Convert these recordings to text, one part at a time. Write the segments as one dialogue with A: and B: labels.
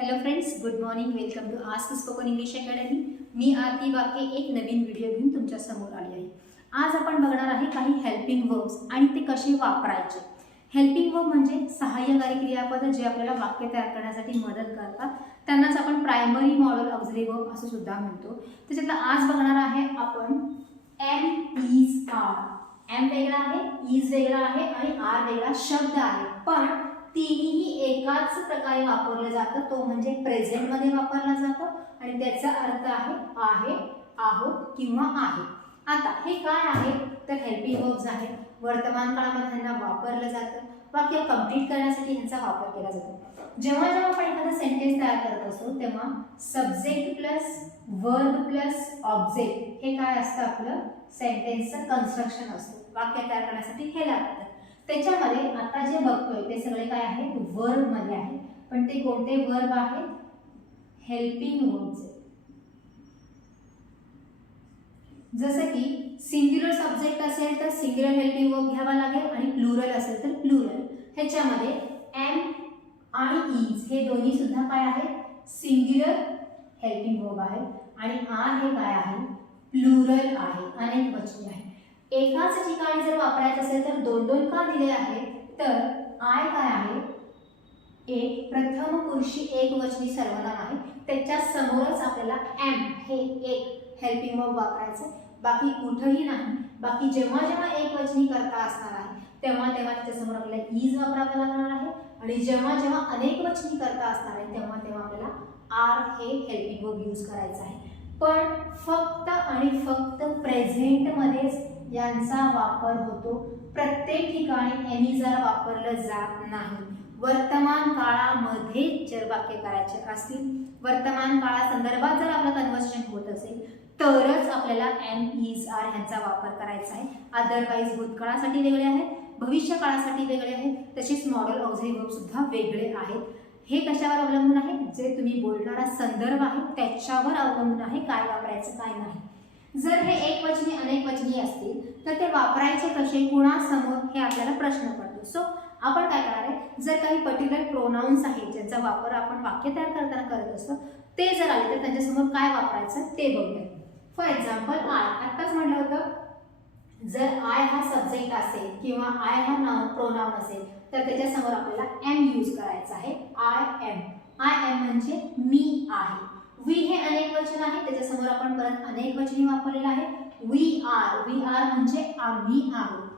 A: Hello friends good morning welcome to ask spoken English academy मी आरती वाके एक नवीन video घेऊन तुमच्यासमोर आली आहे. आज आपण बघणार आहे काही हेल्पिंग वर्ब्स आणि ते कसे वापरायचे. हेल्पिंग वर्ब म्हणजे सहाय्यकारी क्रियापद जे आपल्याला वाक्य तयार करण्यासाठी मदत करतात. त्यांनाच आपण प्रायमरी मॉडल ऑक्झरी वर्ब असं सुद्धा म्हणतो. त्याच्यातलं आज बघणार आहे आपण एम इज आर एम वेगळा आहे इज वेगळा आहे आणि आर वेगळा शब्द आहे. पण तिन्ही एकाच प्रकारे वापरलं जातं. तो म्हणजे प्रेझेंटमध्ये वापरला जातो आणि त्याचा अर्थ आहे आहे आहोत किंवा आहे. आता हे काय आहे? तर हेल्पिंग वर्ब्स आहेत वर्तमान काळामध्ये ह्यांना वापरलं जातं. वाक्य कंप्लीट करण्यासाठी ह्यांचा वापर केला जातो. जेव्हा जेव्हा आपण एखादा सेंटेन्स तयार करत असतो तेव्हा subject plus verb plus object हे काय असतं आपलं? सेंटेन्सचं कन्स्ट्रक्शन असतं. वाक्य तयार करण्यासाठी हे लागतं. त्याच्यामध्ये आता जे बघतोय ते सगळे काय आहेत? वर्बमध्ये आहे पण ते कोणते वर्ब आहेत? हेल्पिंग वर्ब्स जसं की सिंग्युलर सब्जेक्ट असेल तर सिंग्युलर हेल्पिंग वर्ब घ्यावा लागेल आणि प्लुरल असेल तर प्लुरल ह्याच्यामध्ये एम आणि ईज हे दोन्ही सुद्धा काय आहेत? सिंग्युलर हेल्पिंग वर्ब आहे आणि आर हे काय आहे? प्लुरल आहे. अनेक वचन आहे एकाच ठिकाणी जर वापरायचं असेल तर दोन दोन का दिले आहेत तर आय काय आहे? एक प्रथम पुरुषी एक वचनी सर्वनाम आहे. त्याच्या समोरच आपल्याला एम हे एक हेल्पिंग वर्ब वापरायचं बाकी कुठंही नाही. बाकी जेव्हा जेव्हा एक वचनी करता असणार आहे तेव्हा तेव्हा त्याच्यासमोर आपल्याला ईज वापरावं लागणार आहे. आणि जेव्हा जेव्हा अनेक वचनी करता असणार आहे तेव्हा तेव्हा आपल्याला आर हे हेल्पिंग वर्ब यूज करायचं आहे. पण फक्त आणि फक्त प्रेझेंटमध्येच यांचा वापर होतो. प्रत्येक ठिकाणी एनी वापरलं जात नाही. वर्तमान काळामध्ये जर वाक्य करायचे असतील वर्तमान काळासंदर्भात जर आपलं कन्व्हर्शन होत असेल तरच आपल्याला एम इज आर ह्यांचा वापर करायचा आहे. अदरवाईज भूतकाळासाठी वेगळे आहेत भविष्य काळासाठी वेगळे आहेत. तसेच मॉडल ऑक्झरी सुद्धा वेगळे आहेत. हे कशावर अवलंबून आहे? जे तुम्ही बोलणारा संदर्भ आहे त्याच्यावर अवलंबून आहे काय वापरायचं काय नाही. जर हे एक वचनी अनेक वचनी असतील तर ते वापरायचे कसे? कुणासमोर? हे आपल्याला प्रश्न पडतो. सो आपण काय करणार आहे? जर काही पर्टिक्युलर प्रोनाऊन्स आहेत ज्यांचा वापर आपण वाक्य तयार करताना करत असतो ते जर आले तर त्यांच्यासमोर काय वापरायचं? ते बघूया. फॉर एक्झाम्पल आय आत्ताच म्हटलं होतं जर आय हा सब्जेक्ट असेल किंवा आय हा नाव प्रोनाऊन असेल तर त्याच्यासमोर आपल्याला एम यूज करायचा आहे. आय एम आय एम म्हणजे मी आहे. वी हे अनेक वचन आहे त्याच्यासमोर आपण परत अनेक वचनी वापरलेलं आहे वी आर वी आर म्हणजे आम्ही आहोत.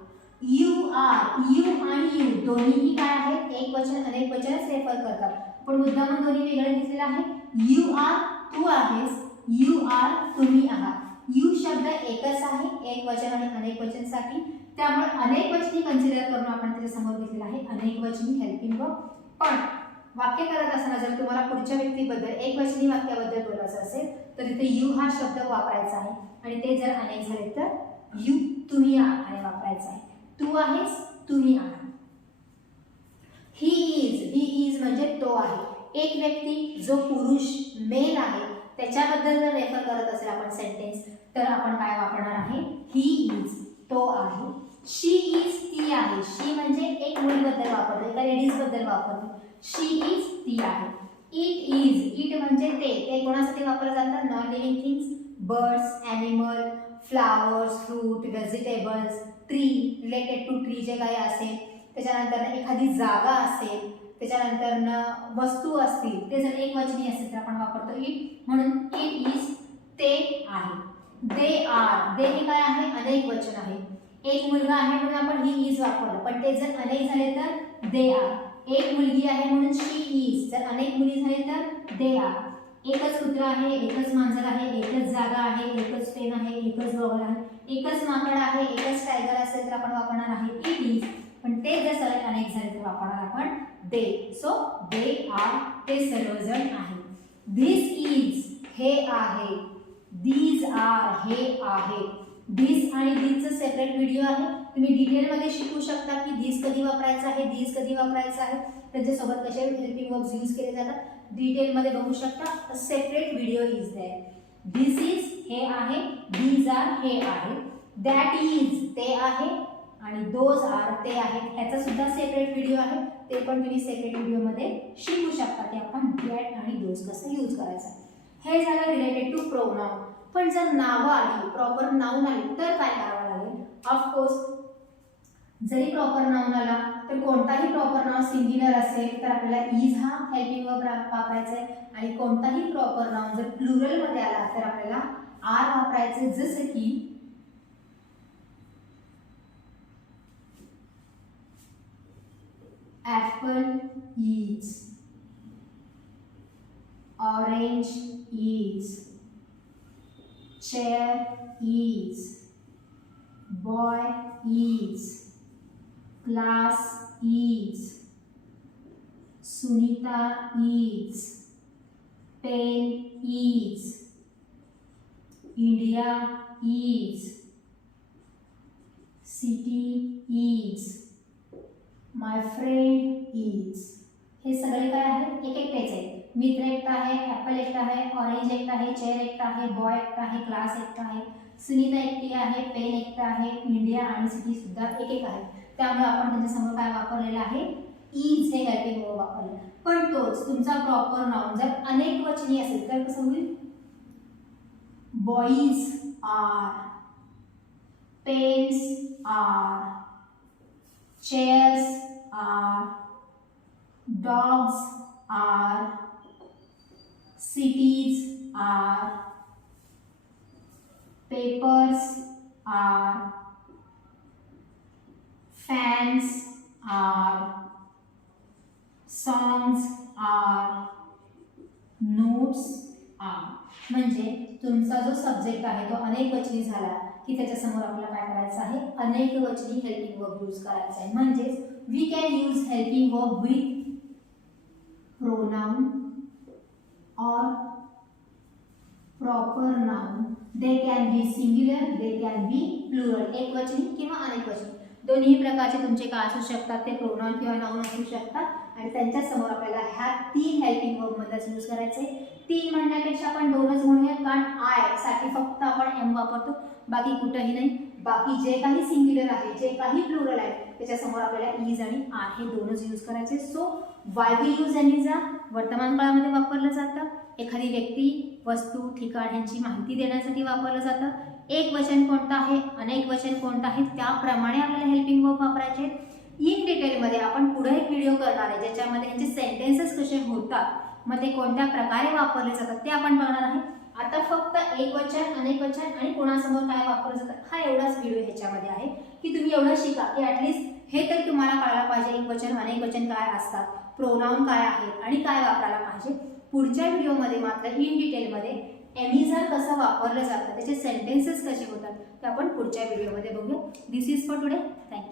A: यू आर यू आणि यू दोन्हीही काय आहेत? एक वचन अनेक वचन रेफर करतात. पण मुद्दाम दोन्ही वेगळे घेतलेले आहे. यू आर तू आहेस. यू आर तुम्ही आहात. यू शब्द एकच आहे एक वचन आणि अनेक वचनसाठी. त्यामुळे अनेक वचनी कन्सिडर करून आपण त्याच्यासमोर घेतलेलं आहे. अनेक वचनी हेल्पिंग वर्क पण वाक्य करत असताना जर तुम्हाला पुढच्या व्यक्तीबद्दल एक वचनी वाक्याबद्दल बोलायचं असेल तर तिथे यू हा शब्द वापरायचा आहे. आणि ते जर अनेक झाले तर यू तुम्ही आणि वापरायचं आहे. तू आहेस तुम्ही आहात. ही इज ही इज म्हणजे तो आहे. एक व्यक्ती जो पुरुष मेल आहे त्याच्याबद्दल जर रेफर करत असेल आपण सेंटेन्स तर आपण काय वापरणार आहे? ही इज तो आहे. शी इज ती आहे. शी म्हणजे एक मुलीबद्दल वापरतो एका लेडीजबद्दल वापरतो शी इज ती आहे इट इज इट म्हणजे ते. ते कोणासाठी वापरलं जातं? Non living things birds animal flowers fruit vegetables tree related to tree जे काही असेल त्याच्यानंतर एखादी जागा असेल त्याच्यानंतर वस्तू असतील ते जर एक वचनी असेल तर आपण वापरतो इट म्हणून इट इज ते आहे. दे आर दे हे काय आहे? अनेक वचन आहे. एक मुलगा आहे म्हणून आपण ही इज वापरलं. पण ते जर अनेक झाले तर दे आर एक मुलगी आहे म्हणून शी इज जर अनेक मुली झाले तर दे आर एकच कुत्र आहे एकच मांजर आहे एकच जागा आहे एकच पेन आहे एकच बॉल आहे एकच माकड आहे एकच टायगर असेल तर आपण वापरणार आहे इट इज पण ते जर सगळे अनेक झाले तर वापरणार आपण दे सो दे आर ते सर्वजण आहे. धिस इज हे आहे. दीज आर हे आहे. धीस आणि धीसचं सेपरेट व्हिडिओ आहे. तुम्ही डिटेलमध्ये शिकू शकता की धीस कधी वापरायचं आहे धीस कधी वापरायचं आहे. त्याच्यासोबत कसे हेल्पिंग वर्ब्स यूज केले जातात डिटेलमध्ये बघू शकता. Separate video is there this is हे आहे दीज आर हे आहे. दॅट इज ते आहे आणि दोज आर ते आहेत. ह्याचा सुद्धा सेपरेट व्हिडिओ आहे. ते पण तुम्ही सेपरेट व्हिडिओमध्ये शिकू शकता ते आपण दॅट आणि दोज कसं यूज करायचं. हे झालं रिलेटेड टू प्रोग्राम पण जर नावं आली प्रॉपर नाऊन आली तर काय करावं लागेल? ऑफकोर्स जरी प्रॉपर नाऊन आला तर कोणताही प्रॉपर नाव सिंग्युलर असेल तर आपल्याला इज हा हेल्पिंग वर्ब वापरायचा आहे. आणि कोणताही प्रॉपर नाउन जर प्लुरलमध्ये आला तर आपल्याला आर वापरायचे जसं की apple is orange is chair is boy is class is sunita is pen is india is city is my friend is हे सगळे काय आहेत एक एकटेच आहेत मित्र एकटा आहे ॲपल एकटा आहे ऑरेंज एकटा आहे चेअर एकटा आहे बॉय एकटा आहे क्लास एकटा आहे सुनीता एकटी आहे पेन एकटा आहे इंडिया आणि सिटी सुद्धा एक एक आहे त्यामुळे आपण त्यांच्यासमोर काय वापरलेलं आहे. इज हे हेल्पिंग वर्ब वापरलं. पण तोच तुमचा प्रॉपर नाउन जर अनेक वचनी असेल तर कसं होईल? Boys are pens are chairs are dogs are cities are papers, are fans, are songs, are notes, are. म्हणजे तुमचा जो सब्जेक्ट आहे तो अनेक वचनी झाला की त्याच्यासमोर आपल्याला काय करायचं आहे? अनेक वचनी हेल्पिंग वर्ब यूज़ करायचं आहे. म्हणजेच we can use helping verb with pronoun or proper noun. They can be singular they can be plural. एकवचनी किंवा अनेकवचनी दोन्ही प्रकारचे तुमचे काय असू शकतात? ते प्रोनाउन किंवा नाउन असू शकतात. आणि त्यांच्यासमोर आपल्याला ह्या तीन हेल्पिंग वर्ब मध्येच यूज करायचे तीन म्हणण्यापेक्षा आपण दोनच म्हणूया कारण आयसाठी फक्त आपण एम वापरतो. बाकी कुठंही नाही. बाकी जे काही सिंग्युलर आहे जे काही प्लुरल आहे त्याच्यासमोर आपल्याला इज आणि आर हे दोनच यूज करायचे सो वाय वी यूज आणि जा वर्तमान काळामध्ये वापरलं जातं. एखादी व्यक्ती वस्तू ठिकाण यांची माहिती देण्यासाठी वापरलं जातं. एक वचन कोणतं आहे? अनेक वचन कोणतं आहे? त्याप्रमाणे आपल्याला हेल्पिंग वर्ब वापरायचे. इन डिटेलमध्ये आपण पुढे एक व्हिडिओ करणार आहे ज्याच्यामध्ये यांचे सेंटेन्सेस कसे होतात मग ते कोणत्या प्रकारे वापरले जातात ते आपण बघणार आहे. आता फक्त एक वचन अनेक वचन आणि कोणासमोर काय वापरलं जातं? हा एवढाच व्हिडिओ ह्याच्यामध्ये आहे की तुम्ही एवढं शिका की ॲटलिस्ट हे तरी तुम्हाला कळायला पाहिजे एक वचन अनेक वचन काय असतात. प्रोनाऊन काय आहेत आणि काय वापरायला पाहिजे? पुढच्या व्हिडिओमध्ये मात्र इन डिटेलमध्ये एमिझर कसं वापरलं जातं त्याचे सेंटेन्सेस कसे होतात ते आपण पुढच्या व्हिडिओमध्ये बघूया. This is for today thank you